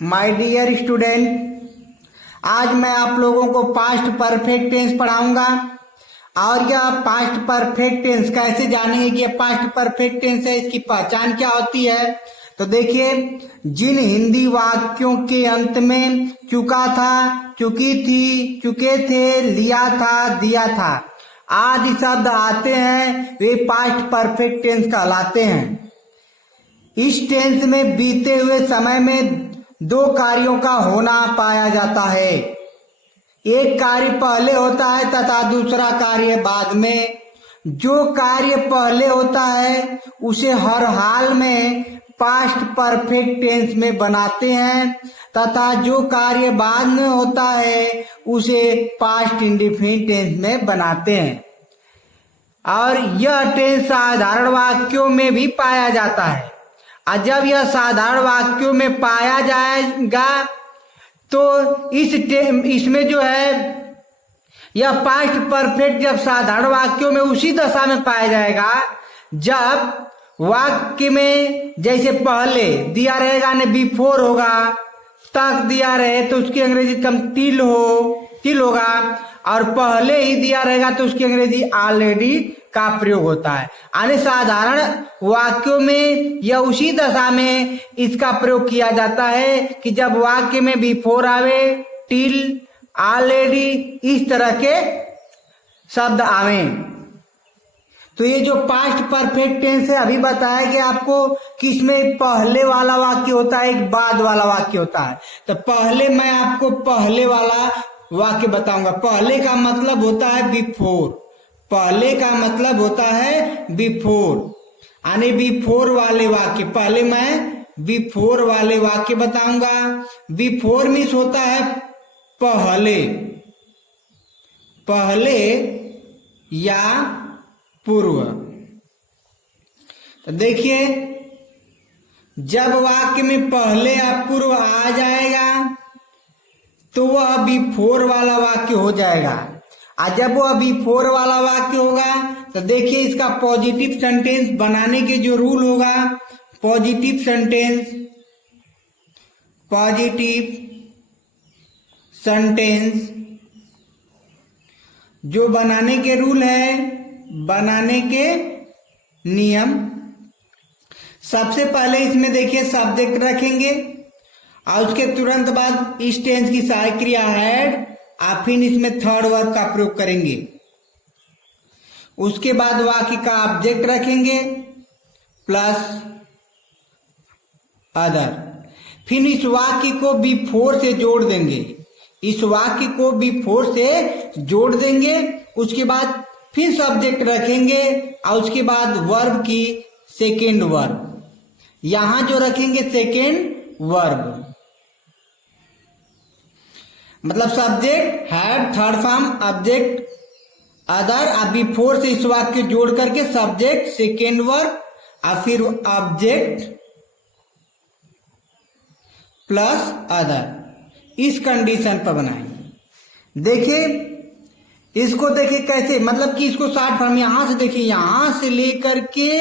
My dear student, आज मैं आप लोगों को पास्ट परफेक्ट टेंस पढ़ाऊंगा। और यह पास्ट परफेक्ट टेंस कैसे जानेंगे कि यह पास्ट परफेक्ट टेंस है, इसकी पहचान क्या होती है। तो देखिए, जिन हिंदी वाक्यों के अंत में चुका था, चुकी थी, चुके थे, लिया था, दिया था आदि शब्द आते हैं, वे पास्ट परफेक्ट टेंस कहलाते हैं। इस टेंस में बीते हुए समय में दो कार्यों का होना पाया जाता है। एक कार्य पहले होता है तथा दूसरा कार्य बाद में। जो कार्य पहले होता है उसे हर हाल में पास्ट परफेक्ट टेंस में बनाते हैं तथा जो कार्य बाद में होता है उसे पास्ट इंडेफिनिट टेंस में बनाते हैं। और यह टेंस साधारण वाक्यों में भी पाया जाता है। और जब यह साधारण वाक्यों में पाया जाएगा तो इसमें जो है यह पास्ट परफेक्ट जब साधारण वाक्यों में उसी दशा में पाया जाएगा जब वाक्य में जैसे पहले दिया रहेगा ने बिफोर होगा, तक दिया रहे तो उसकी अंग्रेजी टिल होगा, और पहले ही दिया रहेगा तो उसकी अंग्रेजी ऑलरेडी का प्रयोग होता है। यानी साधारण वाक्यों में या उसी दशा में इसका प्रयोग किया जाता है कि जब वाक्य में बिफोर आवे, टिल, ऑलरेडी इस तरह के शब्द आवे। तो ये जो पास्ट परफेक्ट टेंस है, अभी बताया कि आपको किसमें पहले वाला वाक्य होता है, एक बाद वाला वाक्य होता है। तो पहले मैं आपको पहले वाला वाक्य बताऊंगा। पहले का मतलब होता है बिफोर। पहले का मतलब होता है बिफोर, यानी बिफोर वाले वाक्य। पहले मैं बिफोर वाले वाक्य बताऊंगा। बिफोर मीन्स होता है पहले, पहले या पूर्व। तो देखिए, जब वाक्य में पहले या पूर्व आ जाएगा तो वह बिफोर वाला वाक्य हो जाएगा। और जब वो बिफोर वाला वाक्य होगा तो देखिए इसका पॉजिटिव सेंटेंस बनाने के जो रूल होगा, पॉजिटिव सेंटेंस जो बनाने के रूल है, बनाने के नियम। सबसे पहले इसमें देखिए सब्जेक्ट रखेंगे और उसके तुरंत बाद इस टेंस की सहायक क्रिया हैड, और फिर इसमें थर्ड वर्ब का प्रयोग करेंगे। उसके बाद वाक्य का ऑब्जेक्ट रखेंगे प्लस अदर। फिर इस वाक्य को बिफोर से जोड़ देंगे, इस वाक्य को बिफोर से जोड़ देंगे। उसके बाद फिर सब्जेक्ट रखेंगे और उसके बाद वर्ब की सेकेंड वर्ब, यहां जो रखेंगे सेकेंड वर्ब, मतलब subject had, third form, object other, और बिफोर से इस वाक्य जोड़ करके सब्जेक्ट, सेकेंड वर्ब और फिर ऑब्जेक्ट प्लस अदर। इस कंडीशन पर बनाएंगे। देखिए इसको, देखिए कैसे, मतलब कि इसको शॉर्ट फॉर्म यहां से देखिए, यहां से लेकर के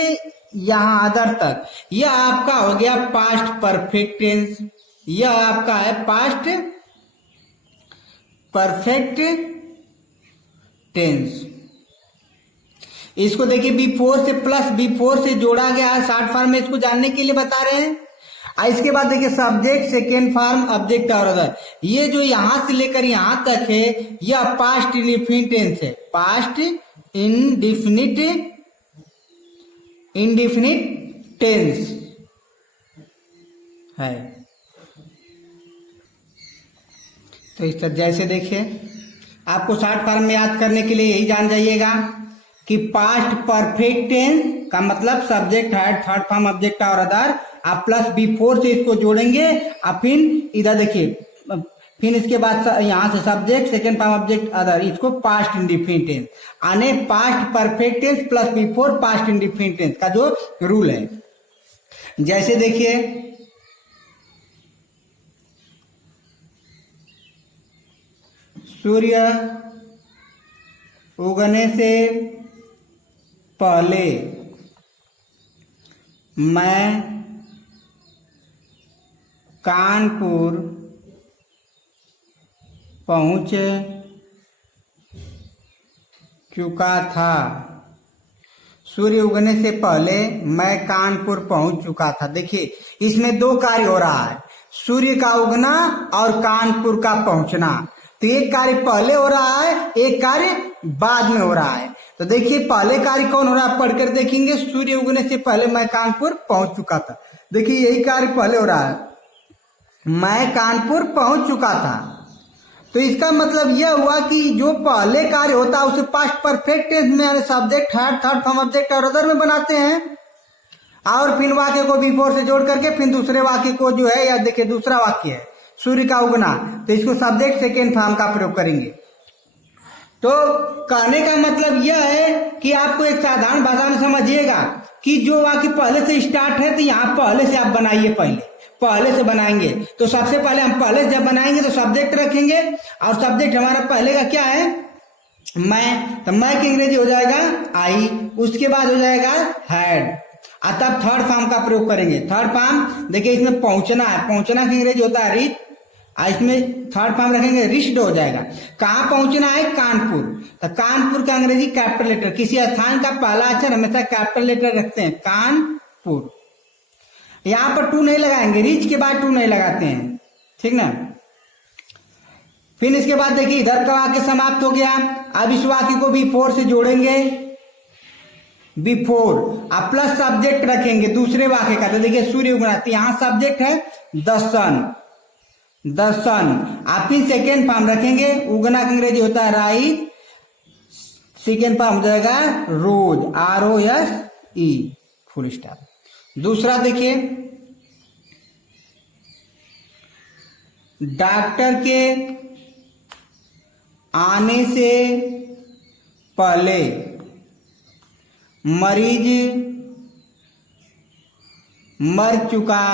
यहां अदर तक, यह आपका हो गया पास्ट परफेक्ट टेंस। यह आपका है पास्ट परफेक्ट टेंस। इसको देखिए बिफोर से प्लस बिफोर से जोड़ा गया है शॉर्ट फॉर्म में, इसको जानने के लिए बता रहे हैं। इसके बाद देखिए सब्जेक्ट, सेकेंड फॉर्म, ऑब्जेक्ट और अदर, ये जो यहां से लेकर यहां तक है यह पास्ट इंडेफिनिट टेंस है। पास्ट इंडेफिनिट टेंस है। तो इस तरह जैसे देखिए, आपको शॉर्ट फॉर्म में याद करने के लिए यही जान जाइएगा कि पास्ट परफेक्ट टेंस का मतलब subject had, third form, object और अदर, आप प्लस बिफोर से इसको जोड़ेंगे और फिर इधर देखिए, फिर इसके बाद यहां से subject, second form, object, other, इसको पास्ट इंडेफिनिट टेंस, आने past perfect tense plus before past indefinite tense का जो रूल है। जैसे देखिए सूर्य उगने से पहले मैं कानपुर पहुंच चुका था। सूर्य उगने से पहले मैं कानपुर पहुंच चुका था। देखिए इसमें दो कार्य हो रहा है, सूर्य का उगना और कानपुर का पहुंचना। तो एक कार्य पहले हो रहा है, एक कार्य बाद में हो रहा है। तो देखिए पहले कार्य कौन हो रहा है, पढ़कर देखेंगे। सूर्य उगने से पहले मैं कानपुर पहुंच चुका था। देखिए यही कार्य पहले हो रहा है, मैं कानपुर पहुंच चुका था। तो इसका मतलब यह हुआ कि जो पहले कार्य होता है उसे पास्ट परफेक्ट टेंस में यानी subject, had, third form, object और अदर में बनाते हैं, और फिर वाक्य को बिफोर से जोड़ करके फिर दूसरे वाक्य को जो है, या देखिए दूसरा वाक्य है सूर्य का उगना, तो इसको सब्जेक्ट सेकेंड फॉर्म का प्रयोग करेंगे। तो कहने का मतलब यह है कि आपको एक साधारण भाषा में समझिएगा कि जो वाक्य पहले से स्टार्ट है तो यहाँ पहले से आप बनाइए, पहले से बनाएंगे। तो सबसे पहले हम पहले से जब बनाएंगे तो सब्जेक्ट रखेंगे, और सब्जेक्ट हमारा पहले का क्या है, मैं। तो मैं की अंग्रेजी हो जाएगा आई, उसके बाद हो जाएगा हैड, और तब थर्ड फॉर्म का प्रयोग करेंगे। थर्ड फॉर्म देखिए इसमें पहुंचना है, पहुंचना की अंग्रेजी होता है रीच, इसमें थर्ड फॉर्म रखेंगे रिच्ड हो जाएगा। कहाँ पहुंचना है, कानपुर। तो कानपुर का अंग्रेजी कैपिटल लेटर, किसी स्थान का पहला अक्षर हमेशा कैपिटल लेटर रखते हैं, कानपुर। यहां पर टू नहीं लगाएंगे, रिच के बाद टू नहीं लगाते हैं, ठीक ना। फिर इसके बाद देखिए इधर का वाक्य समाप्त हो गया। अब इस वाक्य को बिफोर से जोड़ेंगे, बिफोर, अब प्लस सब्जेक्ट रखेंगे दूसरे वाक्य का। तो देखिए सूर्य उगना, तो यहां सब्जेक्ट है द सन, द सन। आप फिर सेकेंड फॉर्म रखेंगे, उगना का अंग्रेजी होता है राइज, सेकेंड फॉर्म हो जाएगा रोज, ROSE, फुल स्टॉप। दूसरा देखिए डॉक्टर के आने से पहले मरीज मर चुका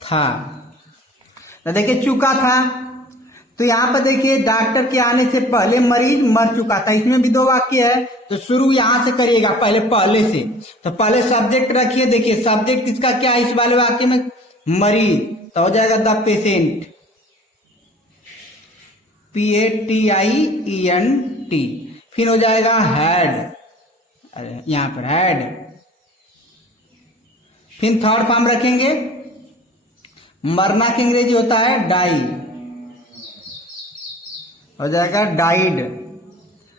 था। तो देखिए चुका था, तो यहां पर देखिए डॉक्टर के आने से पहले मरीज मर चुका था। इसमें भी दो वाक्य है, तो शुरू यहां से करिएगा पहले से। तो पहले सब्जेक्ट रखिए, देखिए सब्जेक्ट इसका क्या है इस वाले वाक्य में, मरीज, तो हो जाएगा द पेशेंट, PATIENT। फिर हो जाएगा हैड, यहां पर हैड। फिर थर्ड फॉर्म रखेंगे, मरना की अंग्रेजी होता है डाई, हो जाएगा डाइड।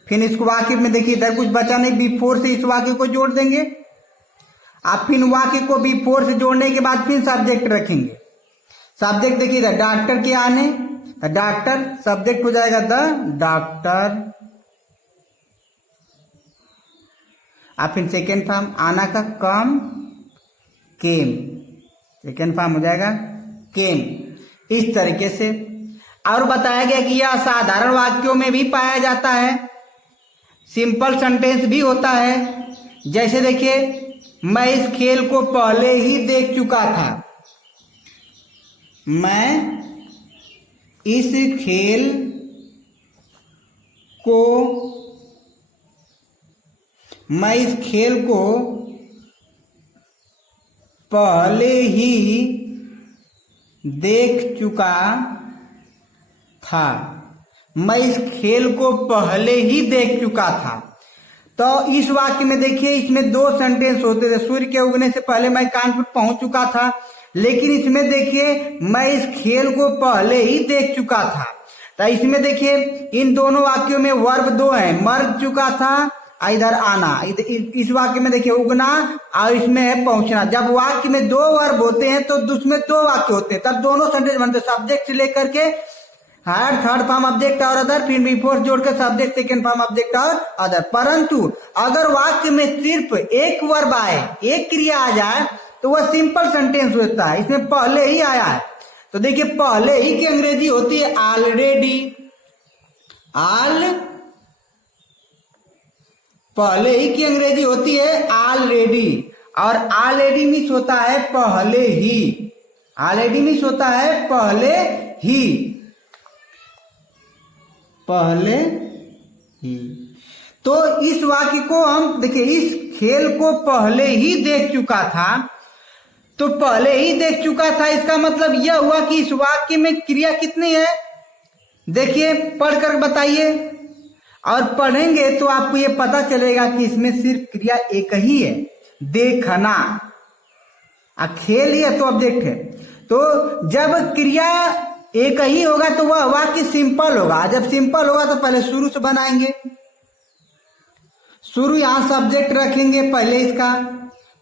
फिर इसको वाक्य में देखिए इधर कुछ बचा नहीं, बिफोर से इस वाक्य को जोड़ देंगे। आप फिर वाक्य को बिफोर से जोड़ने के बाद फिर सब्जेक्ट रखेंगे। सब्जेक्ट देखिए इधर डॉक्टर के आने, तो डॉक्टर, सब्जेक्ट हो जाएगा द डॉक्टर। आप फिर सेकेंड फॉर्म आना का कम, केम, सेकेंड फॉर्म हो जाएगा केम। इस तरीके से और बताया गया कि यह साधारण वाक्यों में भी पाया जाता है, सिंपल सेंटेंस भी होता है। जैसे देखिए मैं इस खेल को पहले ही देख चुका था, मैं इस खेल को पहले ही देख चुका था, मैं इस खेल को पहले ही देख चुका था। तो इस वाक्य में देखिए इसमें दो सेंटेंस होते थे, सूर्य के उगने से पहले मैं कानपुर पहुंच चुका था, लेकिन इसमें देखिए मैं इस खेल को पहले ही देख चुका था। तो इसमें देखिए इन दोनों वाक्यों में वर्ब दो है, मर चुका था, इधर आना। इस वाक्य में देखिए उगना और इसमें है पहुंचना। जब वाक्य में दो वर्ब होते हैं तो उसमें दो वाक्य होते हैं, तब दोनों सेंटेंस बनते हैं, सब्जेक्ट से लेकर के हैड, थर्ड फॉर्म ऑब्जेक्ट और अदर, फिर बिफोर जोड़कर सब्जेक्ट, सेकंड फॉर्म ऑब्जेक्ट और अदर। परंतु अगर वाक्य में सिर्फ एक वर्ब आए, एक क्रिया आ जाए, तो वह सिंपल सेंटेंस होता है, इसमें पहले ही आया है। तो देखिए पहले ही की अंग्रेजी होती है ऑलरेडी, पहले ही की अंग्रेजी होती है ऑलरेडी, और ऑलरेडी मीन्स होता है पहले ही, ऑलरेडी मीन्स होता है पहले ही, पहले ही। तो इस वाक्य को हम देखिए इस खेल को पहले ही देख चुका था, तो पहले ही देख चुका था, इसका मतलब यह हुआ कि इस वाक्य में क्रिया कितनी है। देखिए पढ़कर बताइए, और पढ़ेंगे तो आपको ये पता चलेगा कि इसमें सिर्फ क्रिया एक ही है, देखना। खेल ही है तो ऑब्जेक्ट है। तो जब क्रिया एक ही होगा तो वह वाक्य सिंपल होगा। जब सिंपल होगा तो पहले शुरू से बनाएंगे। शुरू यहां सब्जेक्ट रखेंगे पहले इसका।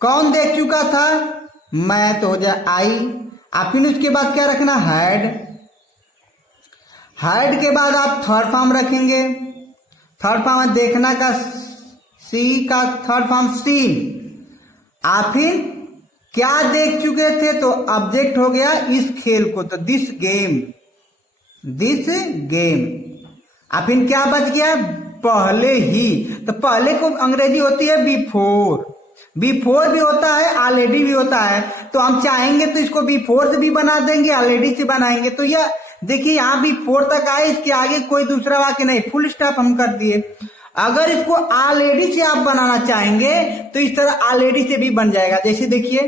कौन देख चुका था, मैं, तो हो जाए आई। आप फिर उसके बाद क्या रखना, हैड। हैड के बाद आप थर्ड फॉर्म रखेंगे। थर्ड फॉर्म है देखना का, सी का थर्ड फॉर्म सीन। आप फिर क्या देख चुके थे, तो ऑब्जेक्ट हो गया इस खेल को, तो दिस गेम, दिस गेम। आप फिर क्या बच गया, पहले ही। तो पहले को अंग्रेजी होती है बिफोर। बिफोर भी होता है, ऑलरेडी भी होता है। तो हम चाहेंगे तो इसको बिफोर से भी बना देंगे, ऑलरेडी से बनाएंगे। तो यह देखिए यहाँ बिफोर तक आए, इसके आगे कोई दूसरा वाक्य नहीं, फुल स्टॉप हम कर दिए। अगर इसको ऑलरेडी से आप बनाना चाहेंगे तो इस तरह ऑलरेडी से भी बन जाएगा। जैसे देखिए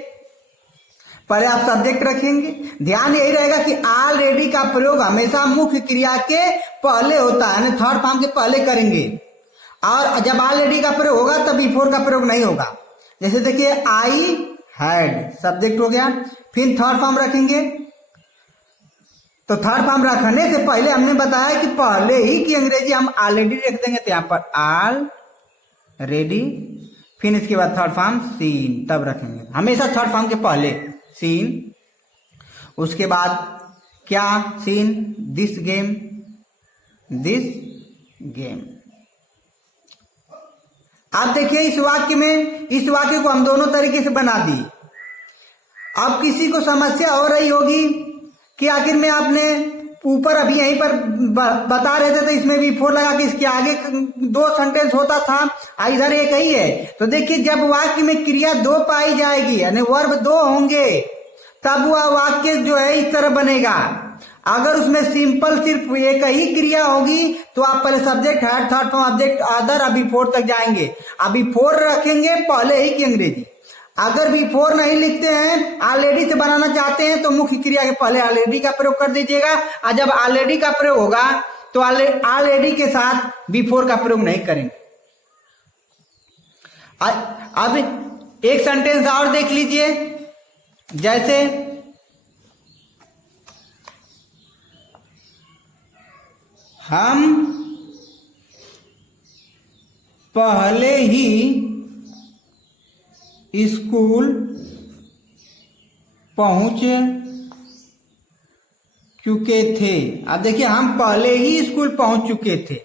पहले आप सब्जेक्ट रखेंगे। ध्यान यही रहेगा कि ऑलरेडी का प्रयोग हमेशा मुख्य क्रिया के पहले होता है, थर्ड फॉर्म के पहले करेंगे। और जब ऑलरेडी का प्रयोग होगा तब बिफोर का प्रयोग नहीं होगा। जैसे देखिए आई हैड, सब्जेक्ट हो गया। फिर थर्ड फॉर्म रखेंगे। तो थर्ड फॉर्म रखने से पहले हमने बताया कि पहले ही की अंग्रेजी हम ऑलरेडी रख देंगे, तो यहां पर ऑल रेडी। फिर इसके बाद थर्ड फॉर्म सीन, तब रखेंगे हमेशा थर्ड फॉर्म के पहले सीन। उसके बाद क्या, scene, this game, this game. आप देखिए इस वाक्य में, इस वाक्य को हम दोनों तरीके से बना दी। अब किसी को समस्या हो रही होगी कि आखिर में आपने ऊपर अभी यहीं पर बता रहे थे तो इसमें भी फोर लगा कि इसके आगे दो सेंटेंस होता था, इधर एक ही है। तो देखिए जब वाक्य में क्रिया दो पाई जाएगी, यानी वर्ब दो होंगे, तब वह वाक्य जो है इस तरह बनेगा। अगर उसमें सिंपल सिर्फ एक ही क्रिया होगी तो आप पहले subject had, third form object other, अभी फोर तक जाएंगे। अभी फोर रखेंगे पहले ही की अंग्रेजी। अगर बिफोर नहीं लिखते हैं, ऑलरेडी से बनाना चाहते हैं, तो मुख्य क्रिया के पहले ऑलरेडी का प्रयोग कर दीजिएगा। और जब ऑलरेडी का प्रयोग होगा तो ऑलरेडी के साथ बिफोर का प्रयोग नहीं करेंगे। अब एक सेंटेंस और देख लीजिए। जैसे हम पहले ही स्कूल पहुंच चुके थे। अब देखिए हम पहले ही स्कूल पहुंच चुके थे,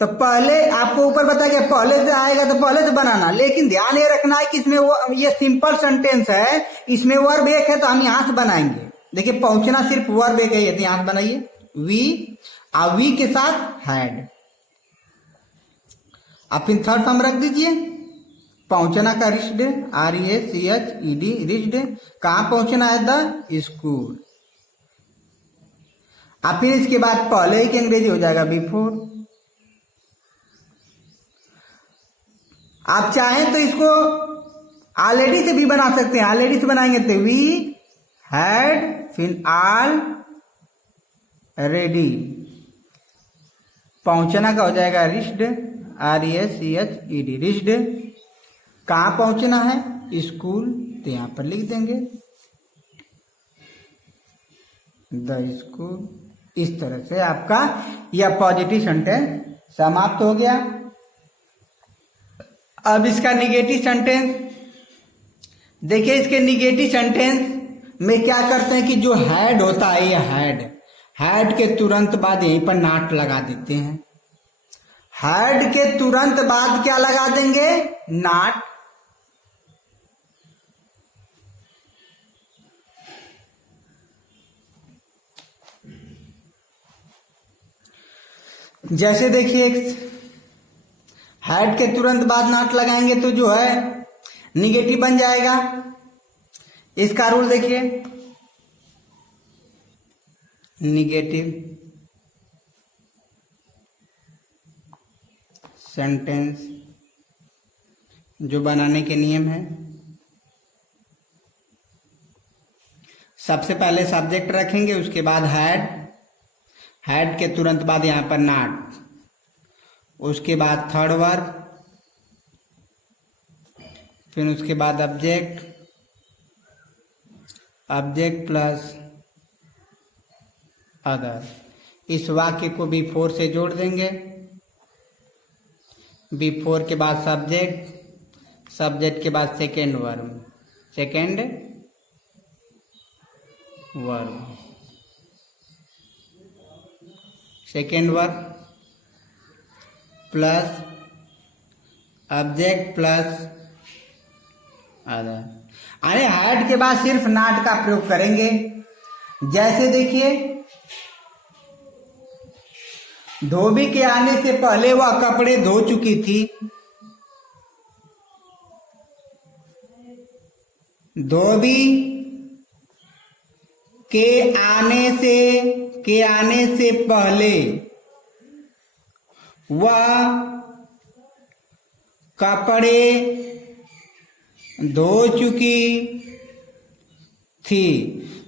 तो पहले आपको ऊपर बता गया पहले से आएगा तो पहले से बनाना। लेकिन ध्यान ये रखना है कि इसमें ये सिंपल सेंटेंस है, इसमें वर्ब एक है तो हम यहां से बनाएंगे। देखिए पहुंचना सिर्फ वर्ब एक है, तो यहां से बनाइए वी, और वी के साथ हैड। आप फिर थर्ड फॉर्म रख दीजिए, पहुंचना का रिच्ड, REACHED, रिच्ड। कहां पहुंचना है, द स्कूल। अब फिर इसके बाद पहले ही की अंग्रेजी हो जाएगा बिफोर। आप चाहें तो इसको ऑलरेडी से भी बना सकते हैं। ऑलरेडी से बनाएंगे तो वी हैड, फिर ऑल रेडी। पहुंचना का हो जाएगा रिच्ड, REACHED, रिच्ड। कहां पहुंचना है, स्कूल, तो यहां पर लिख देंगे द स्कूल। इस तरह से आपका यह पॉजिटिव सेंटेंस समाप्त हो गया। अब इसका निगेटिव सेंटेंस देखिए। इसके निगेटिव सेंटेंस में क्या करते हैं कि जो हैड होता है, ये हैड के तुरंत बाद यहीं पर नॉट लगा देते हैं। हैड के तुरंत बाद क्या लगा देंगे, नॉट। जैसे देखिए हैड के तुरंत बाद नॉट लगाएंगे तो जो है निगेटिव बन जाएगा। इसका रूल देखिए, निगेटिव सेंटेंस जो बनाने के नियम है, सबसे पहले सब्जेक्ट रखेंगे, उसके बाद हैड के तुरंत बाद यहाँ पर नॉट, उसके बाद थर्ड वर्ब, फिर उसके बाद ऑब्जेक्ट प्लस अदर। इस वाक्य को बिफोर से जोड़ देंगे। बिफोर के बाद सब्जेक्ट के बाद second verb plus object plus other. अरे हैड के बाद सिर्फ नॉट का प्रयोग करेंगे। जैसे देखिए, धोबी के आने से पहले वह कपड़े धो चुकी थी। धोबी के आने से पहले वह कपड़े धो चुकी थी।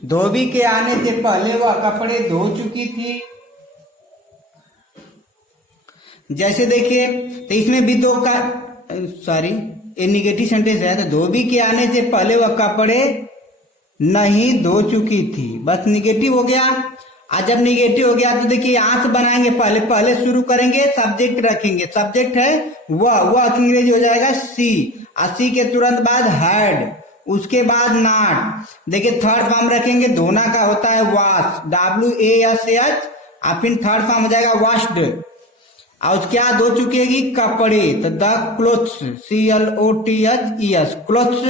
धोबी के आने से पहले वह कपड़े धो चुकी थी। जैसे देखिए, तो इसमें भी ये निगेटिव सेंटेंस है। तो धोबी के आने से पहले वह कपड़े नहीं धो चुकी थी, बस निगेटिव हो गया। आज जब निगेटिव हो गया तो देखिए यहां से बनाएंगे, पहले शुरू करेंगे, सब्जेक्ट रखेंगे। सब्जेक्ट है वह अंग्रेजी हो जाएगा सी, और सी के तुरंत बाद हैड, उसके बाद नॉट। देखिए थर्ड फॉर्म रखेंगे, धोना का होता है वाश, WASH, और फिर थर्ड फॉर्म हो जाएगा वाश्ड, और उसके बाद धो चुकेगी कपड़े, तो द क्लोथ्स, CLOTHES क्लोथ्स।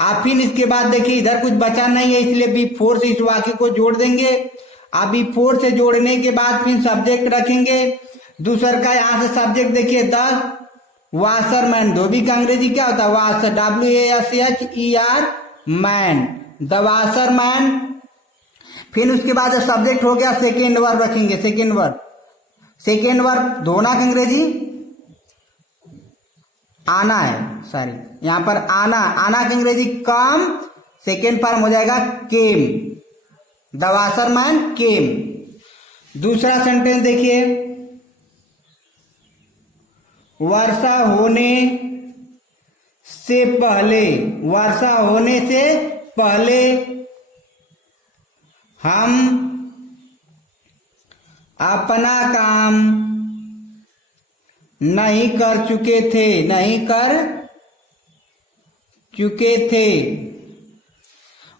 आप फिर इसके बाद देखिए इधर कुछ बचा नहीं है, इसलिए बिफोर से इस वाक्य को जोड़ देंगे। अब बिफोर से जोड़ने के बाद फिर सब्जेक्ट रखेंगे। दूसर का यहाँ से सब्जेक्ट देखिए, द वाशरमैन, धोबी का अंग्रेजी क्या होता है, washer, WASHER man, the washerman. फिर उसके बाद सब्जेक्ट हो गया, सेकेंड वर्ब रखेंगे। सेकेंड वर्ब धोना का अंग्रेजी आना है, यहाँ पर आना का अंग्रेजी कम, सेकेंड फॉर्म हो जाएगा केम, द वाशरमैन केम। दूसरा सेंटेंस देखिए, वर्षा होने से पहले हम अपना काम नहीं कर चुके थे।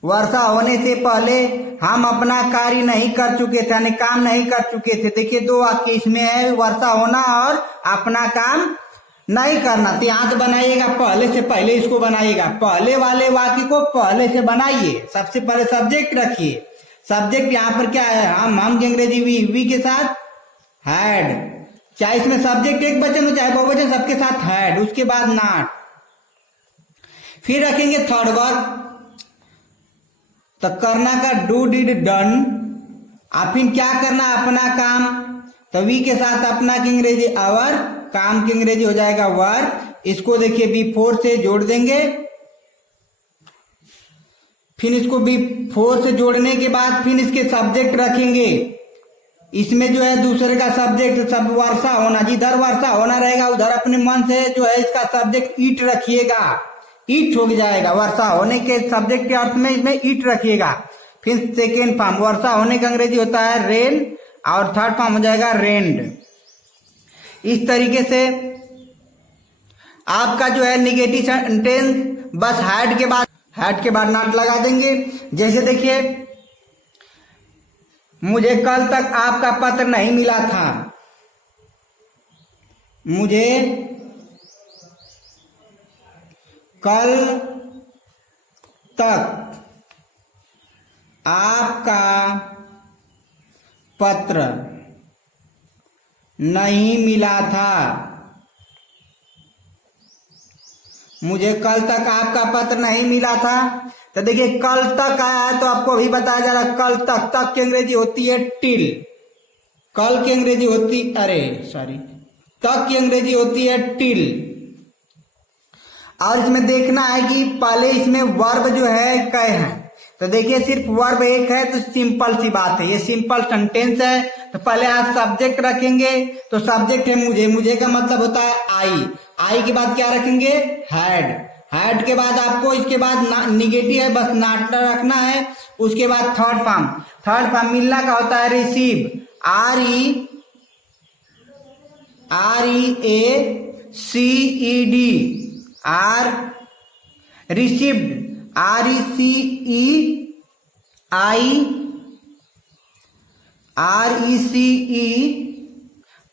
वर्षा होने से पहले हम अपना कार्य नहीं कर चुके थे, यानी काम नहीं कर चुके थे। देखिए दो वाक्य इसमें है, वर्षा होना और अपना काम नहीं करना। तो यहाँ से बनाइएगा, पहले इसको बनाइएगा, पहले वाले वाक्य को पहले से बनाइए। सबसे पहले सब्जेक्ट रखिए। सब्जेक्ट यहाँ पर क्या है, हम के अंग्रेजी वी के साथ हैड, चाहे इसमें सब्जेक्ट एक वचन हो चाहे बहुवचन, सबके साथ हैड, उसके बाद नॉट। फिर रखेंगे थर्ड वर्ब, तो करना का डू डिड डन, और फिर क्या करना, अपना काम, तो वी के साथ अपना की अंग्रेजी आवर, काम की अंग्रेजी हो जाएगा वर्क। इसको देखिए बिफोर से जोड़ देंगे। फिर इसको बिफोर से जोड़ने के बाद फिर इसके सब्जेक्ट रखेंगे। इसमें जो है दूसरे का सब्जेक्ट सब वर्षा होना, जिधर वर्षा होना रहेगा उधर अपने मन से जो है इसका सब्जेक्ट ईट रखिएगा, ईट हो जाएगा। वर्षा होने के सब्जेक्ट के अर्थ में इसमें ईट रखिएगा। फिर सेकेंड फॉर्म, वर्षा होने का अंग्रेजी होता है रेन, और थर्ड फॉर्म हो जाएगा रेन्ड। इस तरीके से आपका जो है निगेटिव सेंटेंस बस हैड के बाद नॉट लगा देंगे। जैसे देखिए, मुझे कल तक आपका पत्र नहीं मिला था। मुझे कल तक आपका पत्र नहीं मिला था। मुझे कल तक आपका पत्र नहीं मिला था। तो देखिए कल तक आया है, तो आपको अभी बताया जा रहा है कल तक की अंग्रेजी होती है टिल, कल की अंग्रेजी होती तक की अंग्रेजी होती है टिल। और इसमें देखना है कि पहले इसमें वर्ब जो है कहे हैं, तो देखिए सिर्फ वर्ब एक है तो सिंपल सी बात है, ये सिंपल सेंटेंस है। तो पहले आप सब्जेक्ट रखेंगे, तो सब्जेक्ट है मुझे, मुझे का मतलब होता है आई के बाद क्या रखेंगे, हैड के बाद आपको इसके बाद निगेटिव है बस नॉट रखना है। उसके बाद थर्ड फॉर्म मिलना का होता है रिसीव, REACED रिसीव्ड,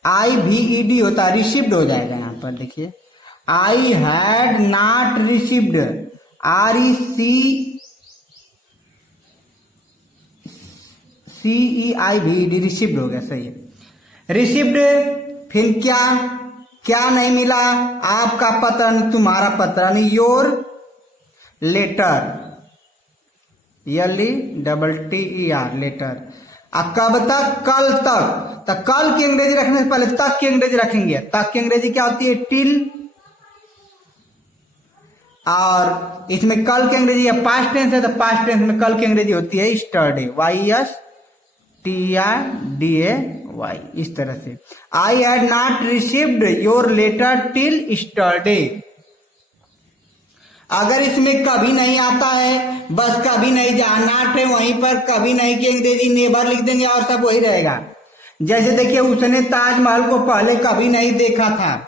RECEIVED होता है, रिसीव्ड हो जाएगा यहाँ पर। देखिए आई had not received, RECEIVED received हो गया, सही है। रिसीव्ड, फिर क्या नहीं मिला, आपका पत्र, तुम्हारा पत्र, नहीं योर लेटर, LETTER लेटर। अब कब तक, कल तक। तो कल की अंग्रेजी रखने से पहले तक की अंग्रेजी रखेंगे। तक की अंग्रेजी क्या होती है, टिल। और इसमें कल की अंग्रेजी पास्ट टेंस है, तो पास्ट टेंस में कल की अंग्रेजी होती है स्टरडे, YESTERDAY, इस तरह से। I had not received your letter till yesterday. अगर इसमें कभी नहीं आता है, बस कभी नहीं, जहां नॉट है वहीं पर कभी नहीं की अंग्रेजी नेवर लिख देंगे और सब वही रहेगा। जैसे देखिए उसने ताजमहल को पहले कभी नहीं देखा था,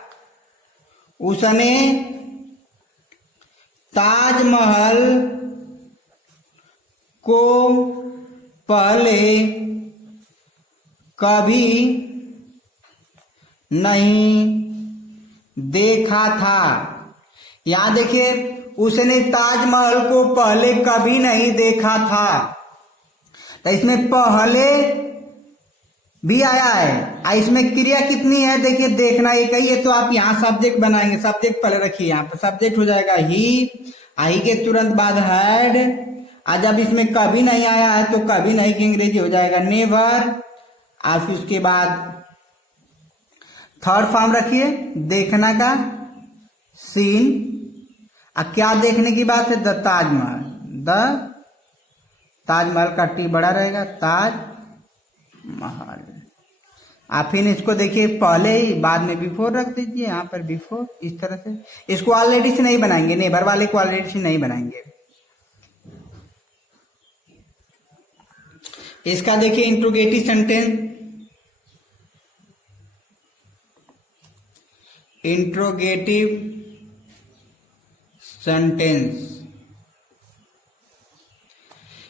उसने ताजमहल को पहले कभी नहीं देखा था। यहां देखिए उसने ताजमहल को पहले कभी नहीं देखा था, तो इसमें पहले भी आया है। इसमें क्रिया कितनी है, देखिए देखना एक ही है, तो आप यहाँ सब्जेक्ट बनाएंगे। सब्जेक्ट पहले रखिए, यहाँ पे सब्जेक्ट हो जाएगा ही के तुरंत बाद हैड। आज जब इसमें कभी नहीं आया है तो कभी नहीं की अंग्रेजी हो जाएगा नेवर। आप उसके बाद थर्ड फॉर्म रखिए, देखना का, सीन। अब क्या देखने की बात है, द ताजमहल, द ताजमहल का टी बड़ा रहेगा, ताजमहल। आप फिर इसको देखिए पहले ही, बाद में बिफोर रख दीजिए, यहाँ पर बिफोर, इस तरह से। इसको ऑलरेडी से नहीं बनाएंगे, नेबर वाले को ऑलरेडी से नहीं बनाएंगे। इसका देखिए इंट्रोगेटिव सेंटेंस, इंट्रोगेटिव सेंटेंस।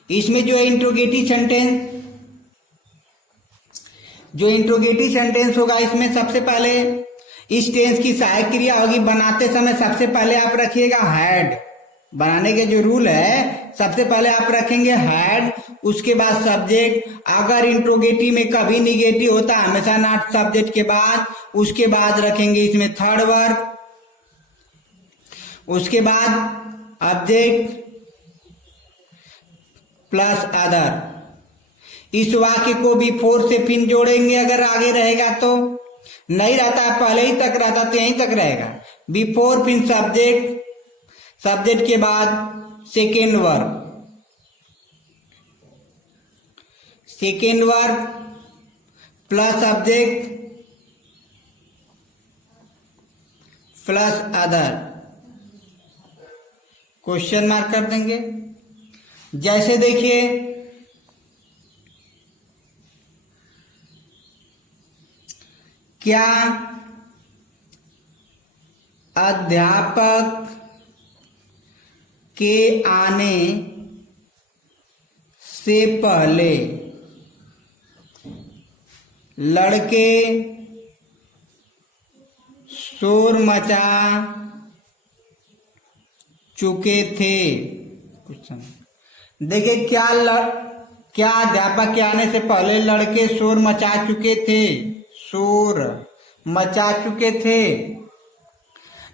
इसमें जो है इंट्रोगेटिव सेंटेंस होगा, इसमें सबसे पहले इस टेंस की सहायक क्रिया होगी। बनाते समय सबसे पहले आप रखिएगा हैड। बनाने के जो रूल है, सबसे पहले आप रखेंगे हैड, उसके बाद सब्जेक्ट। अगर इंट्रोगेटिव में कभी निगेटिव होता है, हमेशा नॉट सब्जेक्ट के बाद। उसके बाद रखेंगे इसमें थर्ड वर्ब, उसके बाद ऑब्जेक्ट प्लस अदर। इस वाक्य को भी फोर से फिर जोड़ेंगे, अगर आगे रहेगा तो। नहीं रहता, पहले ही तक रहता तो यहीं तक रहेगा। बिफोर फिर सब्जेक्ट, सब्जेक्ट के बाद second verb plus subject plus other, question mark कर देंगे। जैसे देखिए क्या अध्यापक के आने से पहले लड़के शोर मचा चुके थे। देखिए क्या अध्यापक के आने से पहले लड़के शोर मचा चुके थे, शोर मचा चुके थे।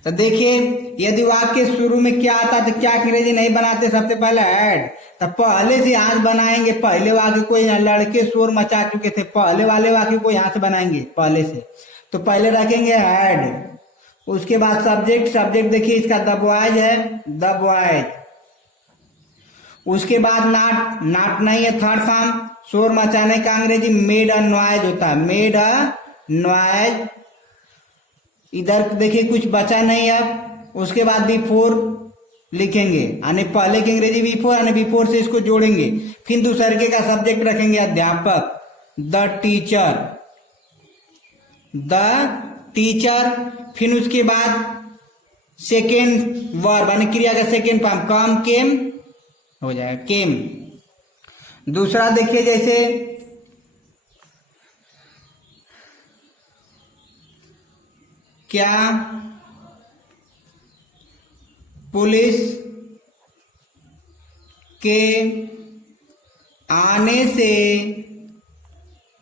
तो देखिए यदि वाक्य शुरू में क्या आता तो क्या अंग्रेजी नहीं बनाते, सबसे पहले हैड। तो पहले से यहाँ बनाएंगे, पहले वाक्य को लड़के शोर मचा चुके थे, पहले वाले वाक्य को यहाँ से बनाएंगे पहले से। तो पहले रखेंगे हैड, उसके बाद सब्जेक्ट देखिए इसका द बॉयज है, द बॉयज। उसके बाद नाट, नाट नहीं है थर्ड फॉर्म। शोर मचाने का अंग्रेजी मेड अ नॉइज होता है, मेड अ नॉइज। इधर देखिए कुछ बचा नहीं है। उसके बाद बिफोर लिखेंगे, यानी पहले की अंग्रेजी बिफोर, यानी बिफोर से इसको जोड़ेंगे। फिर दूसरे का सब्जेक्ट रखेंगे अध्यापक, द टीचर, द टीचर। फिर उसके बाद सेकेंड वर्ब यानी क्रिया का सेकेंड फॉर्म कम केम हो जाएगा, केम। दूसरा देखिए जैसे क्या पुलिस के आने से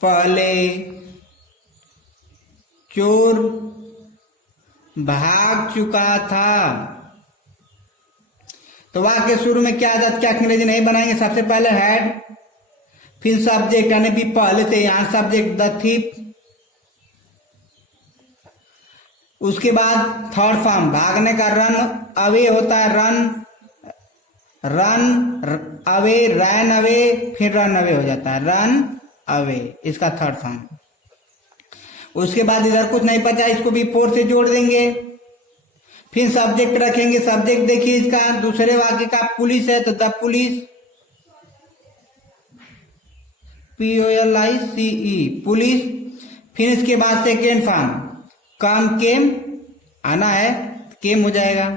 पहले चोर भाग चुका था। तो वाक्य शुरू में क्या जात क्या अंग्रेजी नहीं बनाएंगे, सबसे पहले हैड, फिर सब्जेक्ट यानी भी पहले से यहां सब्जेक्ट द थीफ। उसके बाद थर्ड फॉर्म भागने का रन अवे होता है, run, run away, run away, फिर रन अवे हो जाता है, रन अवे, इसका थर्ड फॉर्म। उसके बाद इधर कुछ नहीं बचा, इसको भी फोर से जोड़ देंगे। फिर सब्जेक्ट रखेंगे, सब्जेक्ट देखिए इसका दूसरे वाक्य का पुलिस है तो द पुलिस, POLICE, पुलिस। फिर इसके बाद सेकेंड फॉर्म कम केम आना है, केम हो जाएगा।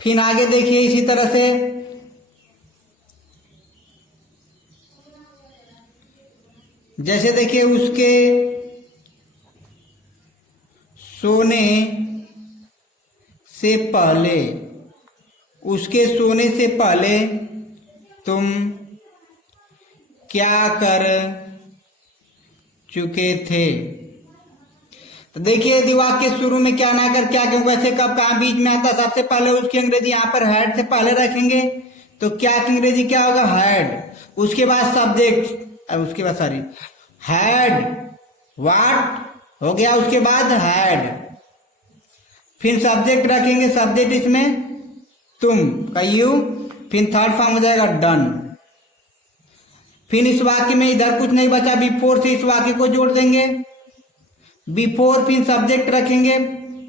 फिर आगे देखिए इसी तरह से जैसे देखिए उसके सोने से पहले, उसके सोने से पहले तुम क्या कर चुके थे। तो देखिए यदि वाक्य शुरू में क्या ना कर क्या क्यों कैसे कब कहाँ बीच में आता, सबसे पहले उसकी अंग्रेजी यहाँ पर हैड से पहले रखेंगे तो क्या की अंग्रेजी क्या होगा, हैड। उसके बाद सब्जेक्ट, उसके बाद सॉरी हैड व्हाट हो गया, उसके बाद हैड। फिर सब्जेक्ट रखेंगे, सब्जेक्ट इसमें तुम का यू, फिर थर्ड फॉर्म हो जाएगा डन। फिर इस वाक्य में इधर कुछ नहीं बचा, बिफोर से इस वाक्य को जोड़ देंगे, बिफोर। फिर सब्जेक्ट रखेंगे,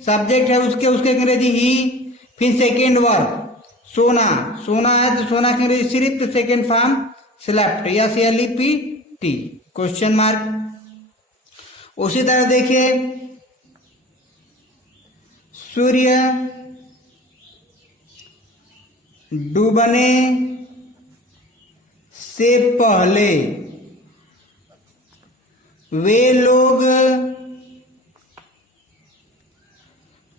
सब्जेक्ट है उसके अंग्रेजी ही। फिर सेकेंड वर्ब सोना, सोना है तो सोना की अंग्रेजी सिर्फ second form slept, SLEPT question mark. उसी तरह देखिए सूर्य डूबने से पहले वे लोग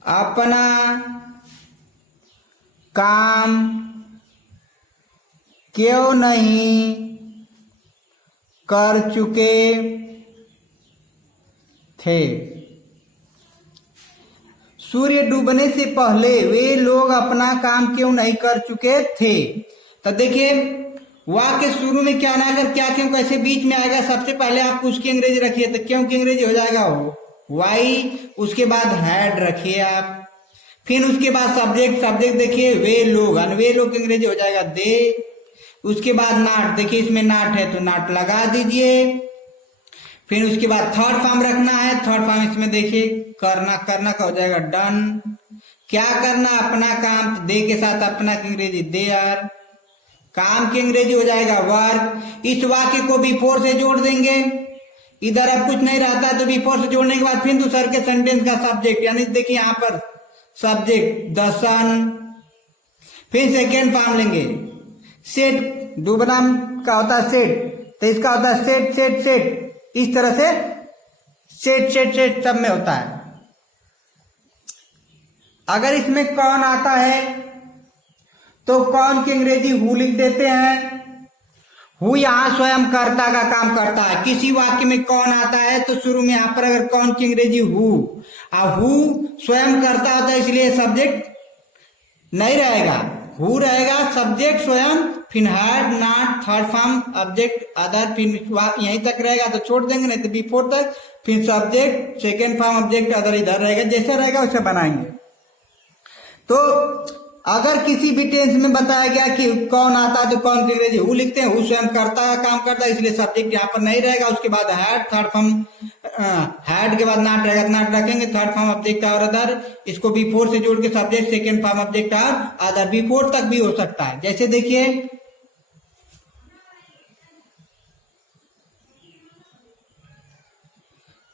अपना काम क्यों नहीं कर चुके थे। सूर्य डूबने से पहले वे लोग अपना काम क्यों नहीं कर चुके थे। तो देखिए वाक्य शुरू में क्या ना कर क्या क्यों कैसे बीच में आएगा, सबसे पहले आप उसकी अंग्रेजी रखिए तो क्यों की अंग्रेजी हो जाएगा वो वाई। उसके बाद हैड रखिए आप। फिर उसके बाद सब्जेक्ट, सब्जेक्ट देखिए वे लोग, वे लोग की अंग्रेजी हो जाएगा दे। उसके बाद नाट, देखिए इसमें नाट है तो नाट लगा दीजिए। फिर उसके बाद थर्ड फॉर्म रखना है, थर्ड फॉर्म इसमें देखिए करना, करना का हो जाएगा डन। क्या करना, अपना काम, दे के साथ अपना की अंग्रेजी देयर, काम की अंग्रेजी हो जाएगा वर्क। इस वाक्य को बिफोर से जोड़ देंगे, इधर अब कुछ नहीं रहता तो बिफोर से जोड़ने के बाद फिर दूसरे के सेंटेंस का सब्जेक्ट, यानी देखिए यहाँ पर सब्जेक्ट द सन। फिर सेकेंड फॉर्म लेंगे, सेट डूबना का होता है सेट, तो इसका होता है सेट सेट सेट, इस तरह से सेट सेट सेट सब में होता है। अगर इसमें कौन आता है तो कौन की अंग्रेजी हु लिख देते हैं। हु यहां स्वयं कर्ता का काम करता है। किसी वाक्य में कौन आता है तो शुरू में यहां पर अगर कौन की अंग्रेजी हु, हु स्वयं करता होता है इसलिए सब्जेक्ट नहीं रहेगा, हु रहेगा, सब्जेक्ट स्वयं, फिर had not third form object other, फिर यहीं तक रहेगा तो छोड़ देंगे, नहीं तो बिफोर तक, फिर subject second form object other इधर रहेगा, जैसा रहेगा वैसे बनाएंगे। तो अगर किसी भी टेंस में बताया गया कि कौन आता है तो कौन की अंग्रेजी हु लिखते हैं, हु स्वयं करता है, काम करता है, इसलिए सब्जेक्ट यहाँ पर नहीं रहेगा। उसके बाद हैड, थर्ड फॉर्म हैड के बाद नॉट रहेगा, नॉट रखेंगे, थर्ड फॉर्म ऑब्जेक्ट और अदर, इसको बिफोर से जोड़ के सब्जेक्ट, सेकेंड फॉर्म ऑब्जेक्ट और अदर, बिफोर तक भी हो सकता है। जैसे देखिए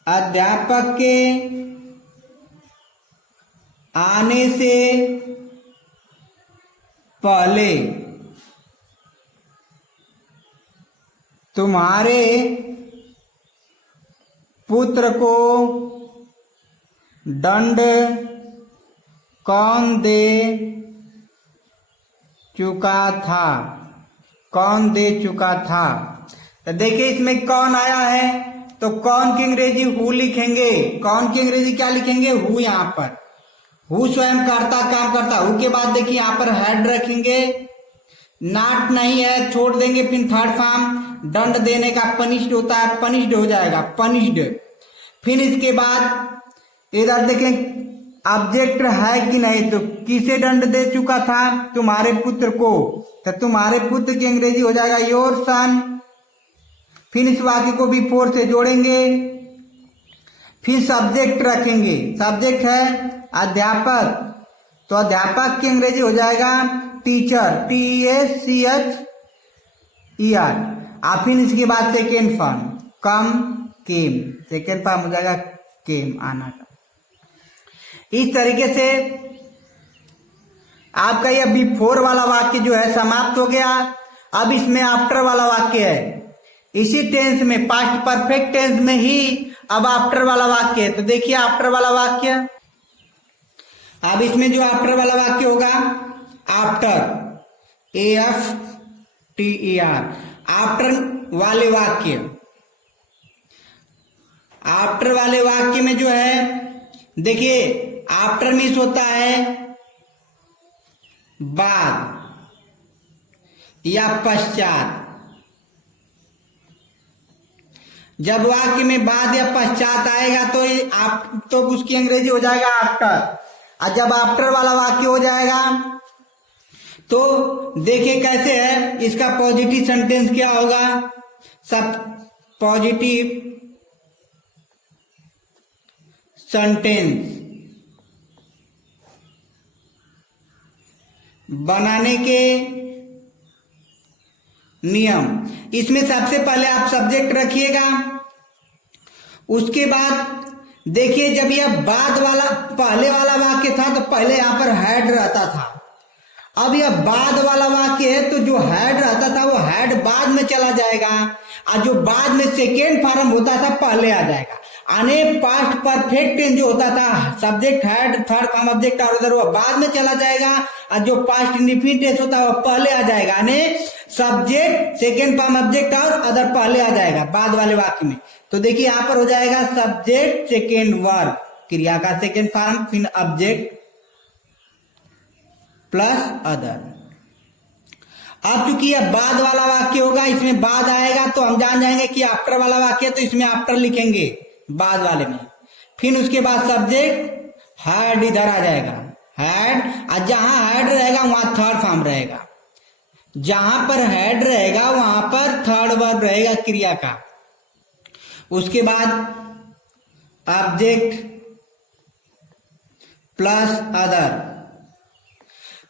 अध्यापक के आने से पहले तुम्हारे पुत्र को दंड कौन दे चुका था, कौन दे चुका था। तो देखिए इसमें कौन आया है, तो कौन की अंग्रेजी हु लिखेंगे, कौन की अंग्रेजी क्या लिखेंगे, हु। यहाँ पर हु स्वयं करता, काम करता, हु के बाद देखिए यहाँ पर हेड रखेंगे, नॉट नहीं है, छोड़ देंगे, फिर थर्ड फॉर्म दंड देने का पनिश्ड होता है, पनिश्ड हो जाएगा, पनिश्ड। फिर इसके बाद इधर देखें ऑब्जेक्ट है कि नहीं, तो किसे दंड दे चुका था, तुम्हारे पुत्र को, तो तुम्हारे पुत्र की अंग्रेजी हो जाएगा योर सन। फिर इस वाक्य को भी फोर से जोड़ेंगे, फिर सब्जेक्ट रखेंगे, सब्जेक्ट है अध्यापक, तो अध्यापक की अंग्रेजी हो जाएगा टीचर, TACHER। और फिर इसके बाद सेकेंड फॉर्म कम, केम, सेकेंड फॉर्म हो जाएगा केम, आना का। इस तरीके से आपका यह बिफोर वाला वाक्य जो है समाप्त हो गया। अब इसमें आफ्टर वाला वाक्य है, इसी टेंस में, पास्ट परफेक्ट टेंस में ही अब आफ्टर वाला वाक्य है। तो देखिए आफ्टर वाला वाक्य, अब इसमें जो आफ्टर वाला वाक्य होगा, आफ्टर, AFTER, आफ्टर वाले वाक्य, आफ्टर वाले वाक्य में जो है देखिए आफ्टर मीन्स होता है बाद या पश्चात। जब वाक्य में बाद या पश्चात आएगा तो आप तो उसकी अंग्रेजी हो जाएगा आफ्टर। और जब आफ्टर वाला वाक्य हो जाएगा तो देखिए कैसे है, इसका पॉजिटिव सेंटेंस क्या होगा, सब पॉजिटिव सेंटेंस बनाने के नियम। इसमें सबसे पहले आप सब्जेक्ट रखिएगा, उसके बाद देखिए जब यह बाद वाला पहले वाला वाक्य था तो पहले यहां पर हेड रहता था। अब यह बाद वाला वाक्य है तो जो हेड रहता था वो हेड बाद में चला जाएगा, और जो बाद में सेकेंड फॉर्म होता था पहले आ जाएगा। आने पास्ट परफेक्ट टेंस जो होता था, subject had third form object और उधर, वो बाद में चला जाएगा, और जो पास्ट इंडिफिनिट टेंस होता है वो पहले आ जाएगा। यानी सब्जेक्ट सेकेंड फॉर्म ऑब्जेक्ट और अदर पहले आ जाएगा बाद वाले वाक्य में। तो देखिए यहां पर हो जाएगा सब्जेक्ट सेकेंड वर्ब, क्रिया का सेकेंड फॉर्म, फिर ऑब्जेक्ट प्लस अदर। अब चूंकि यह बाद वाला वाक्य होगा, इसमें बाद आएगा तो हम जान जाएंगे कि आफ्टर वाला वाक्य है, तो इसमें आफ्टर लिखेंगे बाद वाले में। फिर उसके बाद सब्जेक्ट हैड इधर आ जाएगा, हैड, और जहां हैड रहेगा वहां थर्ड फॉर्म रहेगा, जहां पर हेड रहेगा वहां पर थर्ड वर्ब रहेगा क्रिया का। उसके बाद ऑब्जेक्ट प्लस अदर।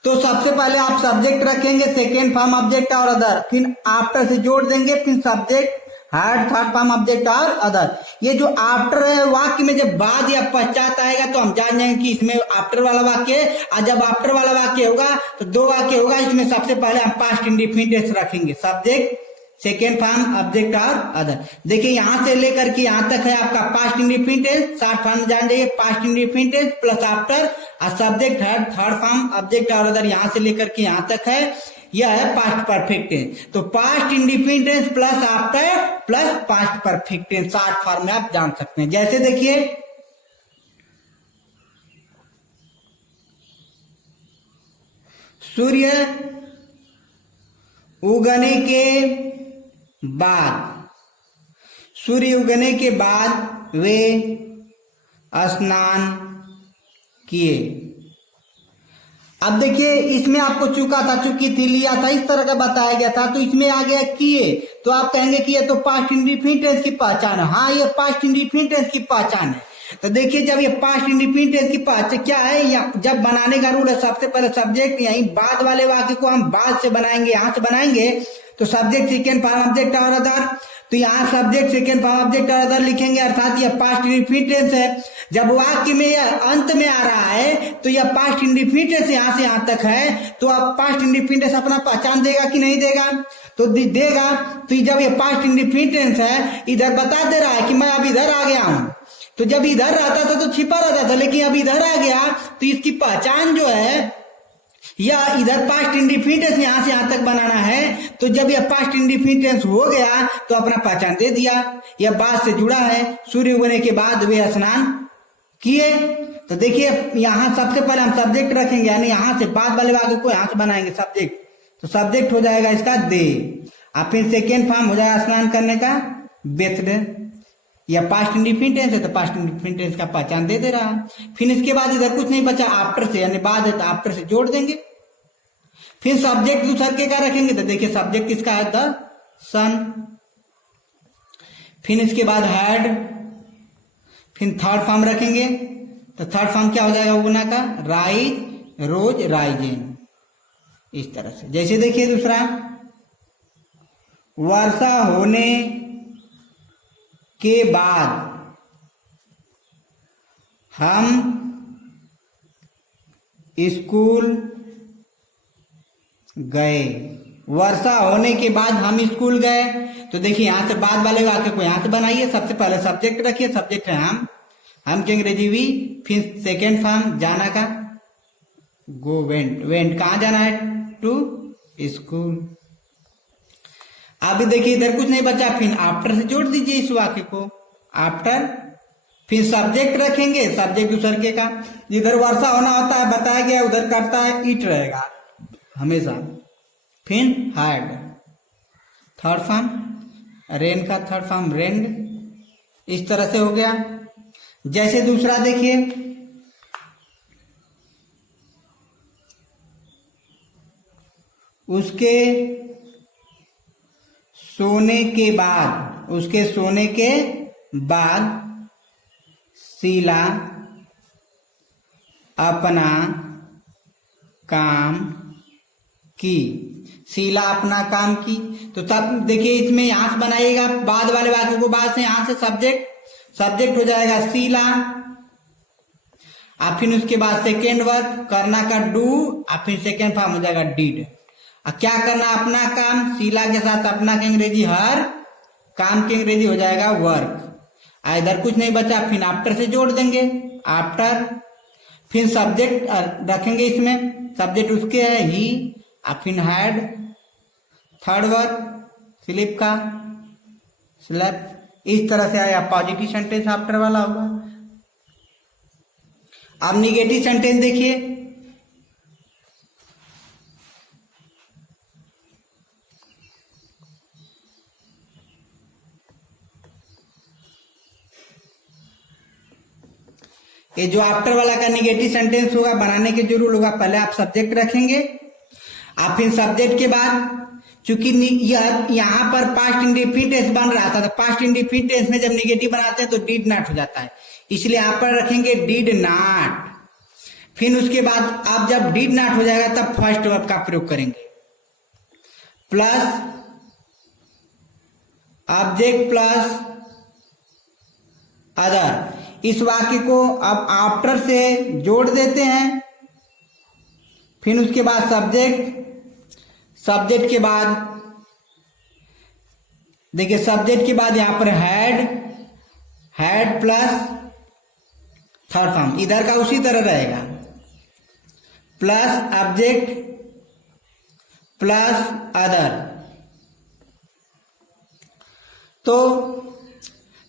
तो सबसे पहले आप सब्जेक्ट रखेंगे, सेकेंड फॉर्म ऑब्जेक्ट और अदर, फिर आफ्टर से जोड़ देंगे, फिर subject had third form object और अदर। ये जो आफ्टर है वाक्य में जब बाद या पश्चात आएगा तो हम जान जाएंगे कि इसमें आफ्टर वाला वाक्य है। और जब आफ्टर वाला वाक्य होगा तो दो वाक्य होगा, इसमें सबसे पहले हम पास्ट इंडिफिनिट रखेंगे, सब्जेक्ट सेकेंड फॉर्म ऑब्जेक्ट और अदर। देखिए यहां से लेकर के यहां तक है आपका पास्ट इंडिफिनिट, शॉर्ट फॉर्म जान जाइए, पास्ट इंडिफिनिट प्लस आफ्टर और subject had third form object और अदर, यहां से लेकर के यहां तक है, यह है पास्ट परफेक्ट टेंस। तो past indefinite plus after plus past perfect tense, short form में आप जान सकते हैं। जैसे देखिए सूर्य उगने के बाद, सूर्य उगने के बाद वे स्नान किए। अब देखिए इसमें आपको चुका था, चुकी थी, लिया था, इस तरह का बताया गया था। तो इसमें आ गया किए, तो आप कहेंगे कि ये तो पास्ट इंडिफिनिट टेंस की पहचान है। हाँ, ये पास्ट इंडिफिनिट टेंस की पहचान है। तो देखिए जब ये पास्ट इंडिफिनिट टेंस की पहचान क्या है, जब बनाने का रूल है, सबसे पहले सब्जेक्ट यही बाद वाले वाक्य को हम बाद से बनाएंगे, यहां से बनाएंगे। तो सब्जेक्ट सेकेंड फॉर्म ऑब्जेक्ट और अदर, तो यहाँ सब्जेक्ट सेकेंड फॉर्म ऑब्जेक्ट और अदर लिखेंगे, अर्थात यह पास्ट इंडिफिनिट टेंस है। जब वाक्य में यह अंत में आ रहा है तो यह पास्ट इंडिफिनिट टेंस यहां से यहां तक है। तो अब पास्ट इंडिफिनिट टेंस अपना पहचान देगा कि नहीं देगा? तो देगा। तो जब ये पास्ट इंडिफिनिट टेंस है, इधर बता दे रहा है कि मैं अब इधर आ गया हूं। तो जब इधर रहता था तो छिपा रहता था, लेकिन अब इधर आ गया तो इसकी पहचान जो है, या इधर पास्ट इंडिफिनिट टेंस यहां से यहां तक बनाना है। तो जब यह पास्ट इंडिफिनिट टेंस हो गया तो अपना पहचान दे दिया। यह बात से जुड़ा है, सूर्य उगने के बाद वे स्नान किए। तो देखिए यहां सबसे पहले हम सब्जेक्ट रखेंगे, यानी यहां से बाद वाले वाक्य को यहां से बनाएंगे सब्जेक्ट। तो सब्जेक्ट हो जाएगा इसका दे, और फिर सेकेंड फॉर्म हो जाएगा स्नान करने का बेथडे। या पास्ट इंडिफिनिट टेंस है तो पास्ट इंडिफिनिट टेंस का पहचान दे रहा है। फिर इसके बाद इधर कुछ नहीं बचा, आफ्टर से, यानी बाद है तो आफ्टर से जोड़ देंगे। फिर सब्जेक्ट दूसरे के क्या रखेंगे, तो देखिए सब्जेक्ट किसका है, द सन। फिर इसके बाद हैड, फिर थर्ड फॉर्म रखेंगे। तो थर्ड फॉर्म क्या हो जाएगा उगना का, राइज, रोज, राइजिंग, इस तरह से। जैसे देखिए दूसरा, वर्षा होने के बाद हम स्कूल गए। वर्षा होने के बाद हम स्कूल गए। तो देखिए यहां से बाद वाले वाक्य को यहां से बनाइए। सबसे पहले सब्जेक्ट रखिए, सब्जेक्ट है हम के अंग्रेजी वी। फिर सेकेंड फॉर्म जाना का, गो, वेंट। वेंट कहां जाना है, टू स्कूल। अभी देखिए इधर कुछ नहीं बचा, फिर आफ्टर से जोड़ दीजिए इस वाक्य को, आफ्टर। फिर सब्जेक्ट रखेंगे, सब्जेक्ट दूसरे का। जिधर वर्षा होना होता है बताया गया, उधर करता है इट रहेगा हमेशा। फिर हैड, थर्ड फॉर्म, रेन का थर्ड फॉर्म रेंड, इस तरह से हो गया। जैसे दूसरा देखिए, उसके सोने के बाद, उसके सोने के बाद शीला अपना काम की। शीला अपना काम की। तो तब देखिए इसमें यहां से बनाइएगा बाद वाले वाक्य को, बाद से यहां से सब्जेक्ट हो जाएगा शीला। और फिर उसके बाद सेकेंड वर्ब करना का डू, और फिर सेकेंड फॉर्म हो जाएगा डिड। अब क्या करना, अपना काम, शीला के साथ अपना के अंग्रेजी हर, काम के अंग्रेजी हो जाएगा वर्क। इधर कुछ नहीं बचा, फिर आफ्टर से जोड़ देंगे, आफ्टर। फिर सब्जेक्ट रखेंगे इसमें, सब्जेक्ट उसके है ही, और फिर हैड, थर्ड वर्ब स्लिप का, स्लेप्ट। इस तरह से आया पॉजिटिव सेंटेंस आफ्टर वाला होगा। अब निगेटिव सेंटेंस देखिए, ये जो आफ्टर वाला का निगेटिव सेंटेंस होगा, बनाने के जो रूल होगा, पहले आप सब्जेक्ट रखेंगे, आप फिर सब्जेक्ट के बाद, चूंकि यहां पर पास्ट इंडिफिनिट टेंस बन रहा था, तो पास्ट इंडिफिनिट टेंस में जब निगेटिव बनाते हैं तो डिड नॉट हो जाता है, इसलिए यहां पर रखेंगे डिड नॉट। फिर उसके बाद आप जब डिड नॉट हो जाएगा तब फर्स्ट वर्ब का प्रयोग करेंगे, प्लस ऑब्जेक्ट प्लस अदर। इस वाक्य को अब आफ्टर से जोड़ देते हैं। फिर उसके बाद सब्जेक्ट के बाद देखिए, सब्जेक्ट के बाद यहां पर हैड प्लस थर्ड फॉर्म, इधर का उसी तरह रहेगा, प्लस ऑब्जेक्ट प्लस अदर। तो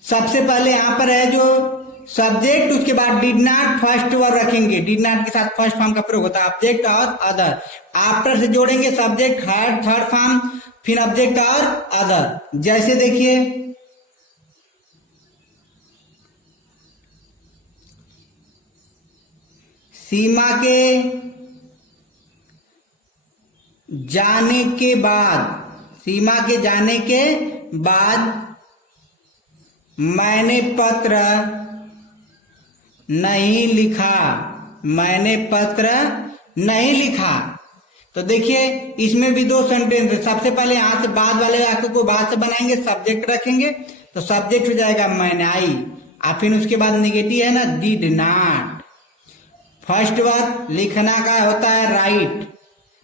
सबसे पहले यहां पर है जो सब्जेक्ट, उसके बाद डिड नॉट, फर्स्ट वर्ब रखेंगे, डिड नॉट के साथ फर्स्ट फॉर्म का प्रयोग होता है, ऑब्जेक्ट और अदर। आफ्टर से जोड़ेंगे सब्जेक्ट, हैड, थर्ड फॉर्म, फिर ऑब्जेक्ट और अदर। जैसे देखिए, सीमा के जाने के बाद, सीमा के जाने के बाद मैंने पत्र नहीं लिखा, मैंने पत्र नहीं लिखा। तो देखिए इसमें भी दो सेंटेंस है। सबसे पहले यहां से बाद वाले वाक्य को बाद से बनाएंगे, सब्जेक्ट रखेंगे, तो सब्जेक्ट हो जाएगा मैंने, आई, और फिर उसके बाद नेगेटिव है ना, डिड नॉट। फर्स्ट वर्ड लिखना का होता है राइट,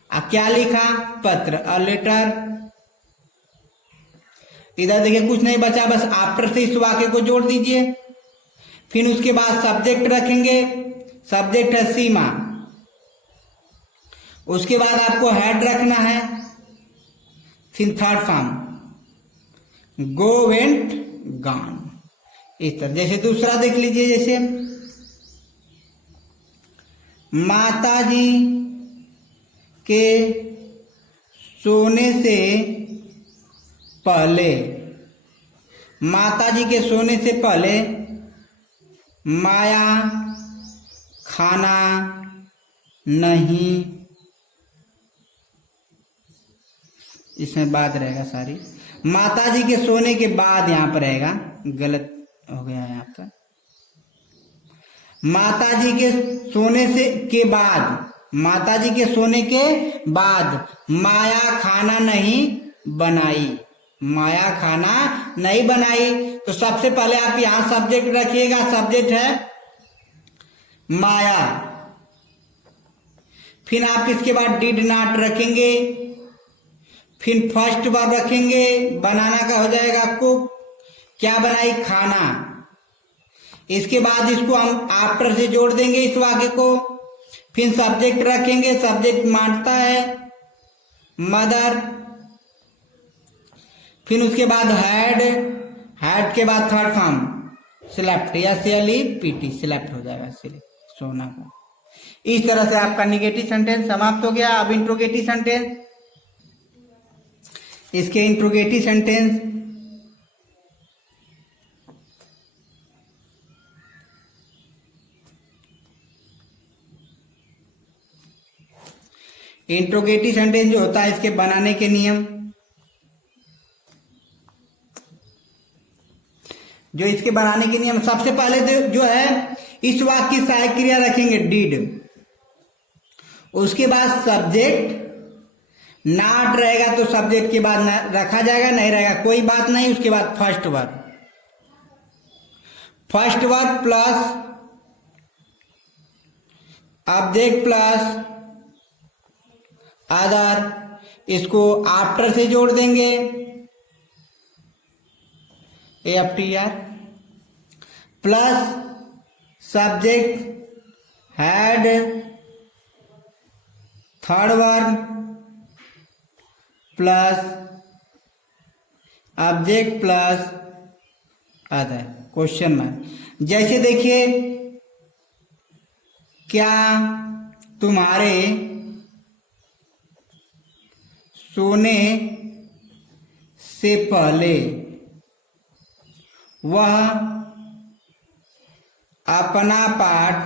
अब क्या लिखा, पत्र, अ लेटर। इधर देखिए कुछ नहीं बचा, बस आफ्टर से इस वाक्य को जोड़ दीजिए। फिर उसके बाद सब्जेक्ट रखेंगे, सब्जेक्ट है सीमा। उसके बाद आपको हेड रखना है। फिर थर्ड फॉर्म गो, वेंट, गॉन। इस तरह जैसे दूसरा देख लीजिए, जैसे माताजी के सोने से पहले, माताजी के सोने से पहले माया खाना नहीं, इसमें बाद रहेगा सारी, माताजी के सोने के बाद यहां पर रहेगा, गलत हो गया है यहाँ पर। माताजी के सोने से के बाद, माताजी के सोने के बाद माया खाना नहीं बनाई, माया खाना नहीं बनाई। तो सबसे पहले आप यहां सब्जेक्ट रखिएगा, सब्जेक्ट है माया। फिर आप इसके बाद डिड नॉट रखेंगे। फिर फर्स्ट वर्ब रखेंगे, बनाना का हो जाएगा कुक, क्या बनाई, खाना। इसके बाद इसको हम आफ्टर से जोड़ देंगे इस वाक्य को। फिर सब्जेक्ट रखेंगे, सब्जेक्ट मानता है मदर। फिर उसके बाद हैड, हैड के बाद थर्ड फॉर्म स्लेप्ट, या SLEPT, स्लेप्ट हो जाएगा, सोना का। इस तरह से आपका निगेटिव सेंटेंस समाप्त हो गया। अब इंट्रोगेटिव सेंटेंस, इसके इंट्रोगेटिव सेंटेंस इंट्रोगेटिव सेंटेंस जो होता है, इसके बनाने के नियम, जो इसके बनाने के नियम, सबसे पहले जो है इस वाक्य की सहायक क्रिया रखेंगे डिड। उसके बाद सब्जेक्ट, नॉट रहेगा तो सब्जेक्ट के बाद रखा जाएगा, नहीं रहेगा कोई बात नहीं। उसके बाद first verb, first verb plus object plus other, इसको आफ्टर से जोड़ देंगे, AFTR, plus subject had, third verb plus object plus other, question mark. जैसे देखिए, क्या तुम्हारे सोने से पहले वह अपना पाठ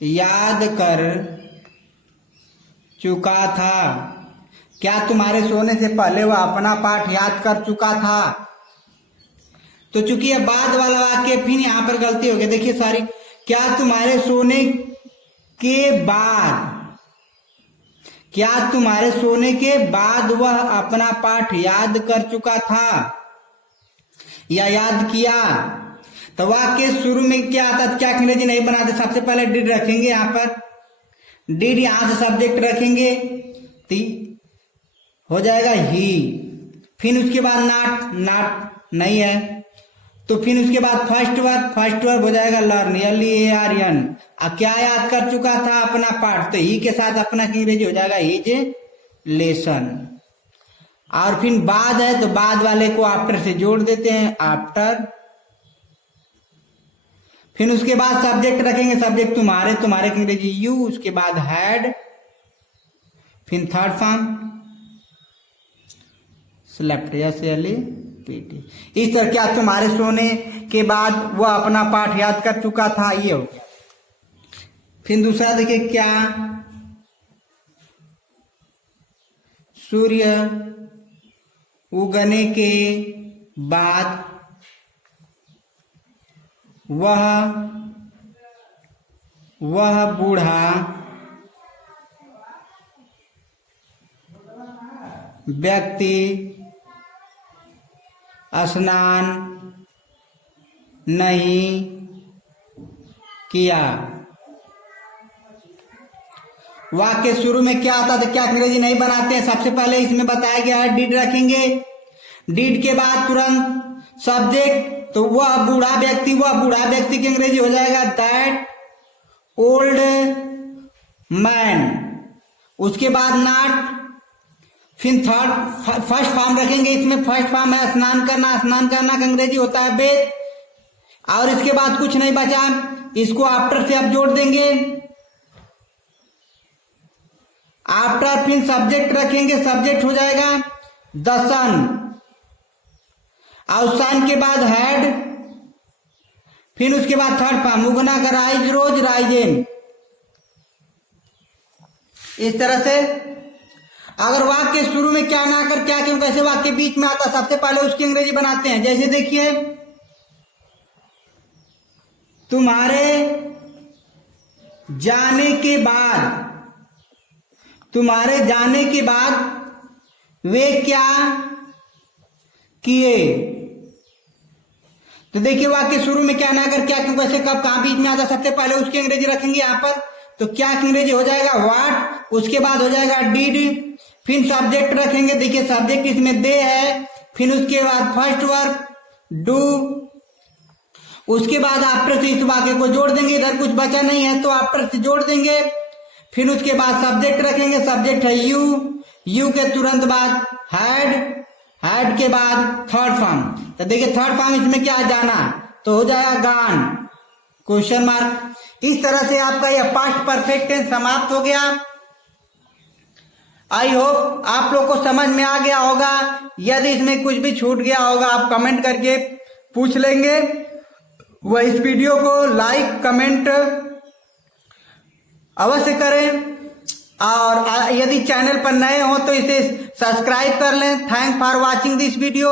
याद कर चुका था। क्या तुम्हारे सोने से पहले वह अपना पाठ याद कर चुका था? तो चूंकि ये बाद वाला वाक्य, फिर यहां पर गलती हो गई। देखिए सारी, क्या तुम्हारे सोने के बाद, क्या तुम्हारे सोने के बाद वह अपना पाठ याद कर चुका था या याद किया? तो वाक्य शुरू में क्या आता है, क्या अंग्रेजी नहीं बनाते, सबसे पहले डिड रखेंगे। यहां पर डिड, यहां से सब्जेक्ट रखेंगे, तो हो जाएगा ही। फिर उसके बाद नॉट नहीं है, तो फिर उसके बाद फर्स्ट वर्ब हो जाएगा लर्न, LEARN। क्या याद कर चुका था? अपना पाठ। तो ही के साथ अपना अंग्रेजी हो जाएगा हिज लेसन। और फिर बाद है, तो बाद वाले को आफ्टर से जोड़ देते हैं, आफ्टर। फिर उसके बाद सब्जेक्ट रखेंगे, सब्जेक्ट तुम्हारे की अंग्रेजी यू, उसके बाद हैड, फिर थर्ड फॉर्म स्लेप्ट, SLEPT। इस तरह क्या तुम्हारे सोने के बाद वह अपना पाठ याद कर चुका था, ये हो गया। फिर दूसरा देखिए क्या, सूर्य उगने के बाद वह बूढ़ा व्यक्ति स्नान नहीं किया। वाक्य शुरू में क्या आता था, क्या अंग्रेजी नहीं बनाते हैं। सबसे पहले इसमें बताया गया है डिड रखेंगे, डिड के बाद तुरंत सब्जेक्ट, तो वह बूढ़ा व्यक्ति की अंग्रेजी हो जाएगा दैट ओल्ड मैन। उसके बाद नॉट, फिर फर्स्ट फॉर्म रखेंगे। इसमें फर्स्ट फॉर्म है स्नान करना का अंग्रेजी होता है बेथ, और इसके बाद कुछ नहीं बचा, इसको आफ्टर से आप जोड़ देंगे। आफ्टर फिर सब्जेक्ट रखेंगे, सब्जेक्ट हो जाएगा द सन, और सन के बाद हैड, फिर उसके बाद थर्ड फॉर्म उगना का राइज रोज राइजेन। इस तरह से अगर वाक्य शुरू में क्या ना कर क्या क्यों कैसे वाक्य बीच में आता, सबसे पहले उसकी अंग्रेजी बनाते हैं। जैसे देखिए, तुम्हारे जाने के बाद वे क्या किए। तो देखिए वाक्य शुरू में क्या ना कर क्या क्यों कैसे कब कहां बीच में आता, सबसे पहले उसकी अंग्रेजी रखेंगे यहां पर। तो क्या की अंग्रेजी हो जाएगा व्हाट, उसके बाद हो जाएगा डिड, फिर सब्जेक्ट रखेंगे। देखिए सब्जेक्ट इसमें दे है, फिर उसके बाद फर्स्ट वर्ब डू, उसके बाद आफ्टर से इस वाक्य को जोड़ देंगे। इधर कुछ बचा नहीं है तो आफ्टर से जोड़ देंगे। फिर उसके बाद सब्जेक्ट रखेंगे, सब्जेक्ट है यू के तुरंत बाद हैड के बाद थर्ड फॉर्म। तो देखिए थर्ड फॉर्म इसमें क्या जाना, तो हो जाएगा गान क्वेश्चन मार्क। इस तरह से आपका यह पास्ट परफेक्ट टेंस समाप्त हो गया। आई होप आप लोग को समझ में आ गया होगा। यदि इसमें कुछ भी छूट गया होगा आप कमेंट करके पूछ लेंगे। वह इस वीडियो को लाइक कमेंट अवश्य करें, और यदि चैनल पर नए हो तो इसे सब्सक्राइब कर लें। Thank for watching this video.